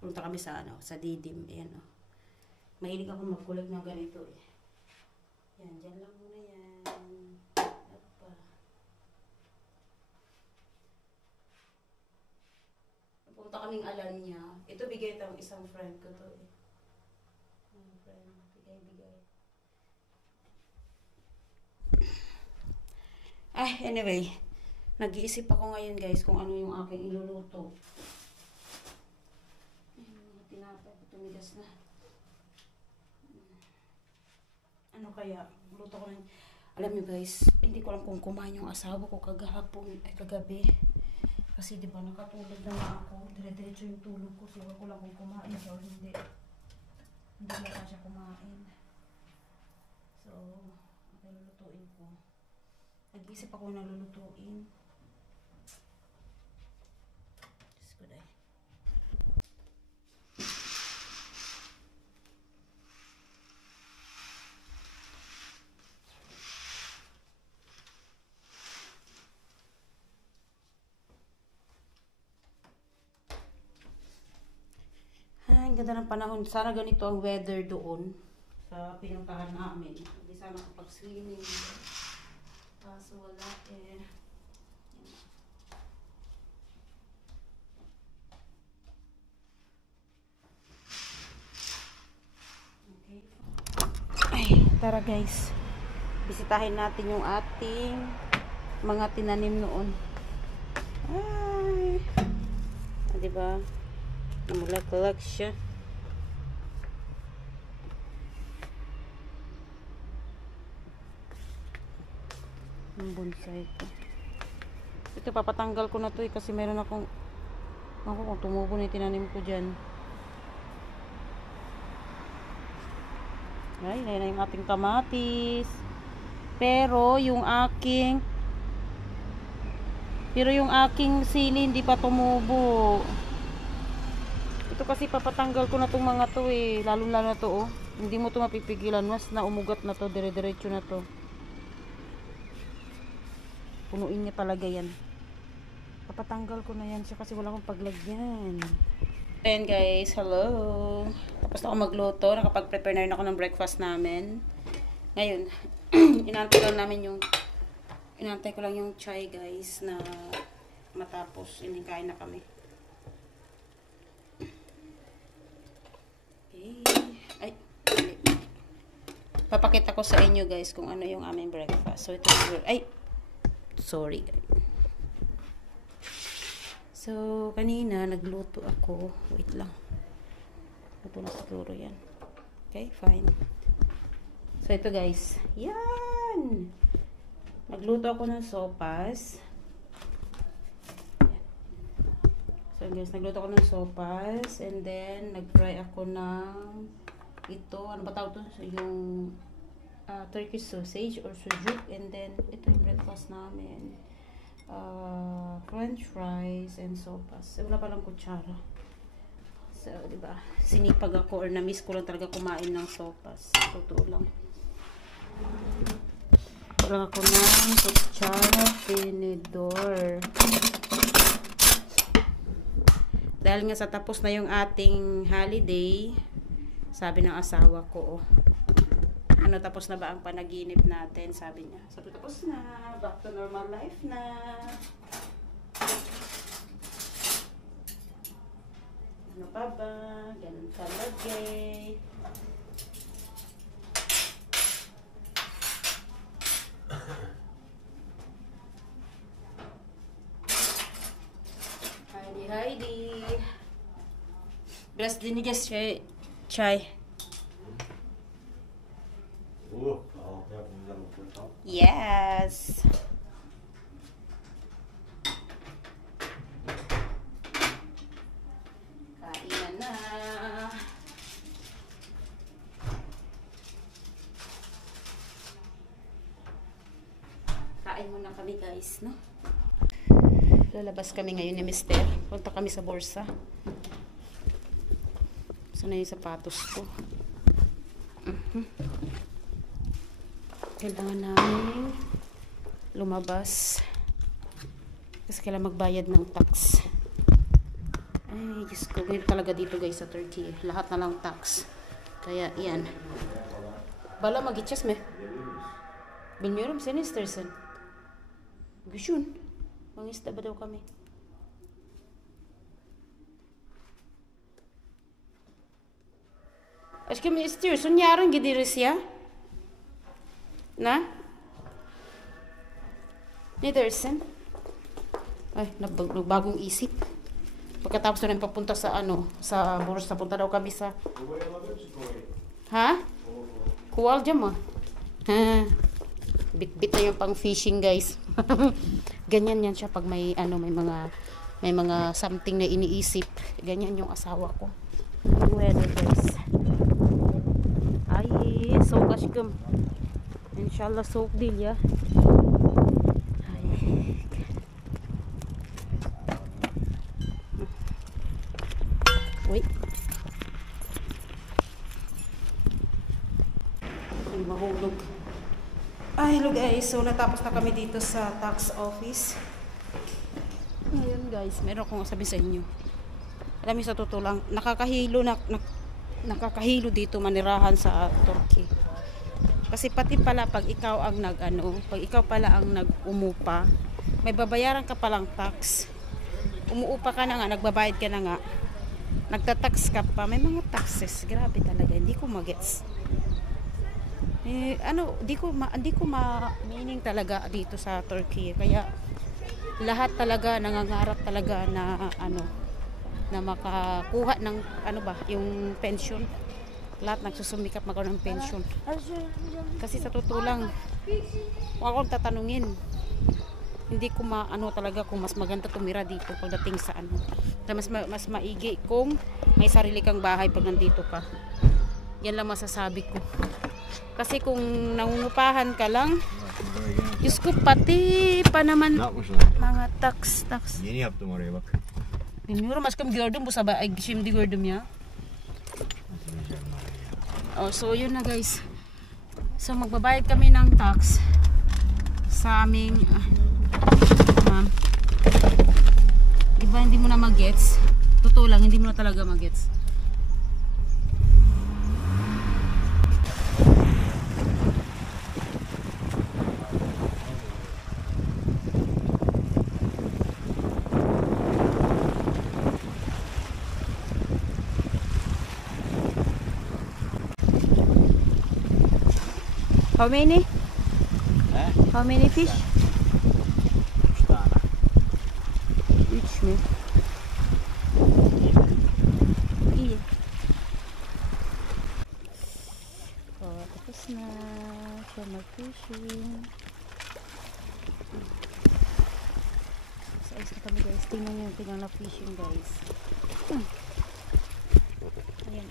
punta kami sa sa Didim. Ayan o. Mahilig ako mag-collect ng ganito eh. Yan, dyan lang muna yan. Ano pa? Punta kaming Alanya. Ito bigay ng isang friend ko to eh. Friend, bigay. Anyway. Nag-iisip ako ngayon guys kung ano yung aking iluluto. Mga tinapay, tumigas na. Ano kaya? Luto ko na. Alam niyo guys, hindi ko alam kung kumain yung asawa ko kagabi. Kasi di ba nakatulog na nga ako. Dire-diretso yung tulog ko. So ko lang kung kumain siya o hindi. Hindi na siya kumain. So, lulutuin ko. Nag-iisip ako na lulutuin. Ang ganda ng panahon. Sana ganito ang weather doon sa pinuntahan namin. Hindi sana kapag-swimming. Kaso wala eh. Okay. Ay, tara guys. Bisitahin natin yung ating mga tinanim noon. Ay. Diba? Namulak-lak siya. Ang bonsai ko. Ito papatanggal ko na to eh, kasi meron akong kung tumubo na yung tinanim ko dyan. Ay, na yung ating kamatis. Pero yung aking sili hindi pa tumubo. Ito kasi papatanggal ko na tong mga to eh. Lalo na to oh. Hindi mo to mapipigilan. Mas naumugat na to. Dire-diretso na to. Punuin niya talaga yan. Papatanggal ko na yan siya kasi wala akong paglagyan. Ayan guys. Hello. Tapos na ako magluto. Nakapag-prepare na rin ako ng breakfast namin. Ngayon, inantay ko lang yung chai guys na matapos. Inikain na kami. Ay, papakita ko sa inyo guys kung ano yung aming breakfast. So ito sorry guys. So kanina nagluto ako. Wait lang. Luto na siguro yan. Okay, fine. So ito guys. Yan. Nagluto ako ng sopas. So guys, nagluto ako ng sopas and then nag-fry ako ng ito, ano ba tawag to? So, yung Turkish sausage or sujuk, and then ito yung breakfast namin. French fries and sopas. Wala pa lang kutsara. So, diba? Sinipag ako or na-miss ko lang talaga kumain ng sopas. Totoo lang. Wala ako ng kutsara, tinidor. Dahil nga sa tapos na yung ating holiday, sabi ng asawa ko, oh, ano, tapos na ba ang panaginip natin? Sabi niya, sabi tapos na, back to normal life na. Ano pa ba? Ganun talaga eh. Heidi. Biraz dinleyeceğiz çay. Yes. Kainan na. Kain muna kami guys, no? Lalabas kami ngayon ni Mister. Punta kami sa borsa. Sana yung sapatos ko. Kailangan namin lumabas. Kasi kailangan magbayad ng tax. Ay, Diyos ko. Ganito talaga dito guys sa Turkey. Lahat na lang tax. Kaya, yan. Bala mag-gideceğiz mi? Bilmiyorum, sen istersen. Düşün. Mangista ba daw kami? Aşkım istiyorsun yarın gideriz ya. Na? Ne dersin? Ay, nagbagong isip. Pagkatapos na papunta sa ano, sa Bursa, punta daw kami sa... Ha? Kuwal dyan mo. Ha? Bit-bit na yung pang fishing guys. Ganyan yan siya pag may ano, may mga something na iniisip. Ganyan yung asawa ko. Yung weather guys. Ay, soğuk aşkım. İnşallah soğuk değil ya. Ay. Uy. Ay, mahulog. Ay, hello guys. So, natapos na kami dito sa tax office. Ngayon guys, meron akong sabi sa inyo. Alam niyo sa totoo lang, nakakahilo dito manirahan sa Turkey. Kasi pati pala pag ikaw ang pag ikaw pala ang nag-umupa, may babayaran ka palang tax. Umuupa ka na nga, nagbabayad ka na nga. Nagtatax ka pa, may mga taxes. Grabe talaga, hindi ko magets. Di ko meaning talaga dito sa Turkey. Kaya lahat talaga nangangarap talaga na na makakuha ng yung pension. Lahat nagsusumikap magkaroon ng pension. Kasi sa totoo lang, kung akong tatanungin, hindi ko talaga kung mas maganda tumira dito pagdating sa mas maigi kung may sarili kang bahay pag nandito ka. Yan lang masasabi ko. Kasi kung nangungupahan ka lang, Diyos ko, pati pa naman mga tax. Yeni yaptım oraya bak. Bilmiyorum aşkım, gördüm bu sabah. Ay, şimdi gördüm ya. Oh, so yun na guys. So magbabayad kami ng tax sa aming ma'am. Diba hindi mo na magets? Totoo lang, hindi mo na talaga magets. How many? How many fish? 3 tane. 3 mi? İyi. Tapos na. Summer fishing. Sa ayos na kami guys. Tingnan yung tingnan na fishing guys. Ayan.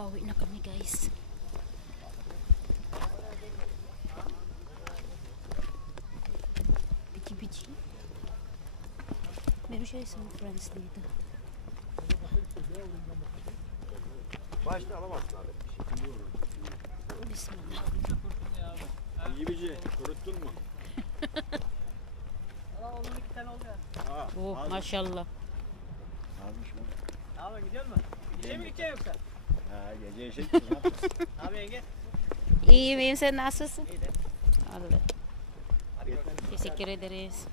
Pauwi na kami guys. Bici-bici. Meron siya isang friends dito. Başta alamazsın abi. Bismillah. İyi bici, kuruttun mu? Oh, maşallah. Almış mı? Abi gidiyor mu? Gece mi gideceksin yoksa? Ha, gece eşek mi? Ne yapıyorsun? Abi yenge. İyiyim, sen nasılsın? İyi de. Allah. Hadi bakalım. Teşekkür ederiz.